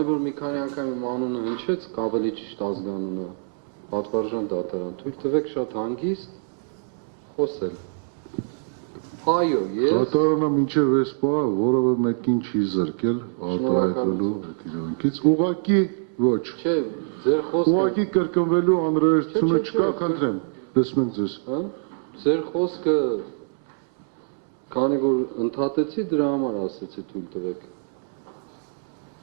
քանի որ մի քանի անգամ իմ անունը հնչեց, ավելի ճիշտ ազգանունը, Պատվարժան դատարան, թույլ տվեք շատ հանգիստ խոսել։ Այո, ես Դատարանը մինչև այս պահը որևէ մեկին չի զրկել արտահայտվելու այդ իրավունքից, ուղղակի ոչ։ Չէ, ձեր խոսքը Ուղղակի կրկնվելու անհրաժեշտությունը չկա, խնդրեմ, լսում ենք ձեզ։ Ձեր խոսքը քանի որ ընդհատեցի, դրա համար ասեցի թույլ տվեք։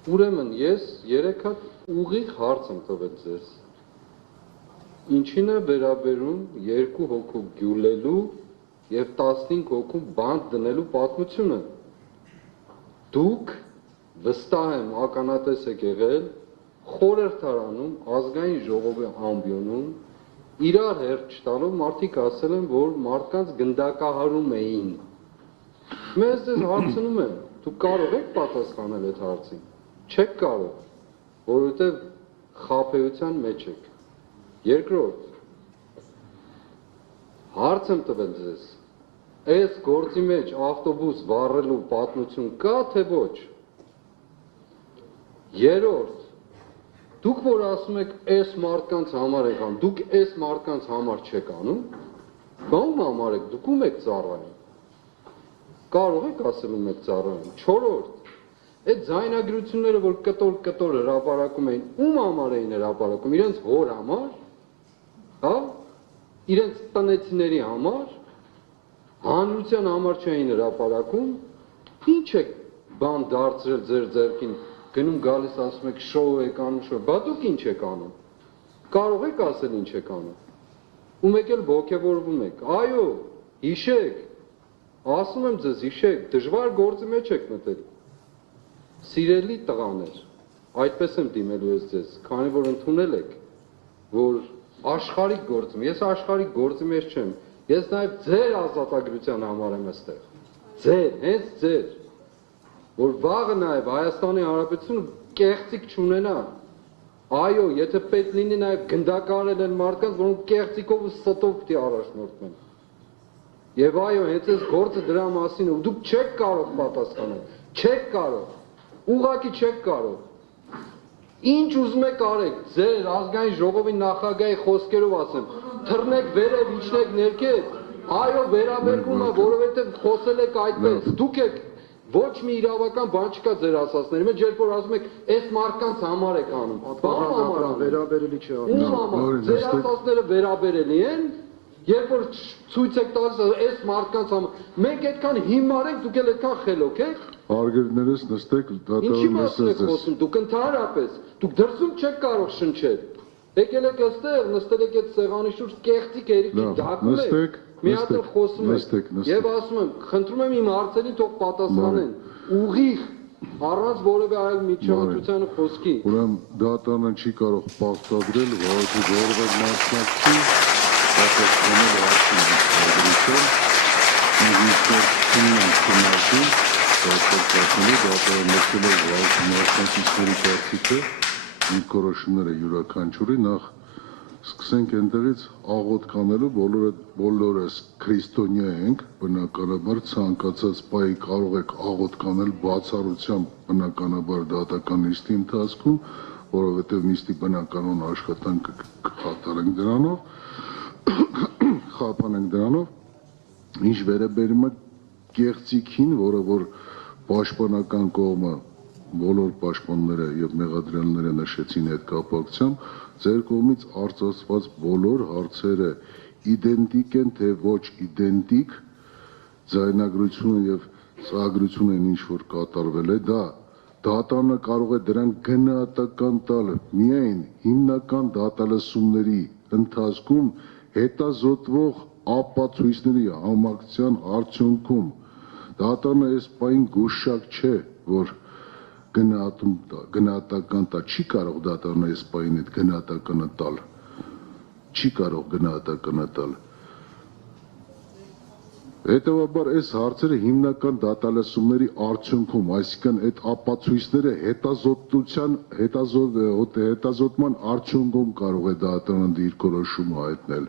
Ուրեմն ես 3 հատ ուղիղ հարց եմ տվել ձեզ։ Ինչին է վերաբերում 2 հոգու գյուլելու եւ 15 հոգու բանտ դնելու պատմությունը։ Դուք վստահ եմ ականատես եք եղել խորհրդարանում ազգային ժողովի ամբիոնում իրար հերթ չտալով մարդիկ ասել են, որ մարդկանց գնդակահարում էին։ Մեզ ձեզ հարցնում եմ, դուք կարող եք պատասխանել այդ հարցին։ Չեք կարող, որովհետև խաբեության մեջ եք։ Երկրորդ, հարց եմ տվել ձեզ, այս գործի մեջ ավտոբուս վառելու պատմություն կա, թե ոչ։ Երրորդ, դուք որ ասում եք, այս մարդկանց համար եք անում, դուք այս մարդկանց համար չեք անում, բանում համար եք, դուք ում եք ծառայում։ Կարող եք ասել ում եք ծառայում։ Չորրորդ, այդ ձայնագրությունները, որ կտոր հրապարակում էին, ում համար էին հրապարակում, իրենց հոր համար, հա, իրենց տնեցիների համար, հանրության համար չէին հրապարակում, ինչ եք բան դարձրել ձեր ձեռքին, գնում գալիս ասում եք շոու եք անում, շոու, բա դուք ինչ եք անում, կարող եք ասել ինչ եք անում, ում եք էլ ոգևորվում եք, այո, հիշեք, ասում եմ ձեզ, հիշեք, դժվար գործի մեջ եք մտել, սիրելի տղաներ, այդպես եմ դիմելու ես ձեզ, քանի որ ընդունել եք, որ աշխարհիկ գործում, ես աշխարհիկ գործի մեջ չեմ, ես նաև ձեր ազատագրության համար եմ այստեղ, ձեր, հենց ձեր, որ վաղը նաև Հայաստանի Հանրապետությունը կեղծիք չունենա, այո, եթե պետք լինի նաև գնդակարել են մարդկանց, որոնք կեղծիկով ու ստով պիտի առաջնորդվեն, եւ այո, հենց այս գործը դրա մասին է, ու դուք չեք կարող պատասխանել, չեք կարող, ուղղակի չեք կարող, ինչ ուզում եք արեք, ձեր ազգային ժողովի նախագահի խոսքերով ասեմ, թռնեք վերև, իջնեք ներքև, այո, վերաբերվում է, որովհետև խոսել եք այդպես, դուք եք, ոչ մի իրավական բան չկա ձեր ասածների մեջ, երբ որ ասում եք, այս մարդկանց համար եք անում, բան համար վերաբերելի չէ, ում համար, ձեր ասածները վերաբերելի են, երբ որ ցույց եք տալիս, այս մարդկանց համար, մենք այդքան հիմար ենք, դուք էլ այդքան խելոք եք, Արգելներս նստեք, ինչի մասին եք խոսում, դուք ընդհանրապես, դուք դրսում չեք կարող շնչել, եկել եք այստեղ, նստել եք այդ սեղանի շուրջ, կեղծիք երիքի դակում եք, մի հատ էլ խոսում եք, եւ ասում եմ, խնդրում եմ իմ հարցերին թող պատասխանեն, ուղիղ, առանց որևէ այլ միջամտության ու խոսքի։ Ուրեմն դատարանը չի կարող պարտադրել, որովհետեւ որևէ մասնակցի պատասխանել կորոշումները յուրաքանչյուրի նախ սկսենք այնտեղից աղոտ կանելու բոլորս քրիստոնյա ենք, բնականաբար ցանկացած պահի կարող եք աղոտ կանել բացառությամբ բնականաբար դատական նիստի ընթացքում, որովհետև նիստի բնականon աշխատանքը կխաթարենք դրանով, խափանենք դրանով, ինչ վերաբերում է կեղծիքին, որը որ պաշտպանական կողմը բոլոր պաշտպանները եւ մեղադրյալները նշեցին այդ կապակցությամբ, ձեր կողմից արծարծված բոլոր հարցերը իդենտիկ են, թե ոչ իդենտիկ, ձայնագրությունը եւ ծրագրությունը ինչ որ կատարվել է, դա դատարանը կարող է դրան գնահատական տալ միայն հիմնական դատալսումների ընթացքում հետազոտվող ապացույցների համակցության արդյունքում դատարանը այս պայն գուշակ չէ, որ գնահատական տա, չի կարող դատարանը այս պայն այդ գնահատականը տալ, չի կարող գնահատականը տալ։ Հետևաբար այս հարցերը հիմնական դատալսումների արդյունքում, այսինքն այդ ապացույցները հետազոտման արդյունքում կարող է դատարանը իր որոշումը հայտնել։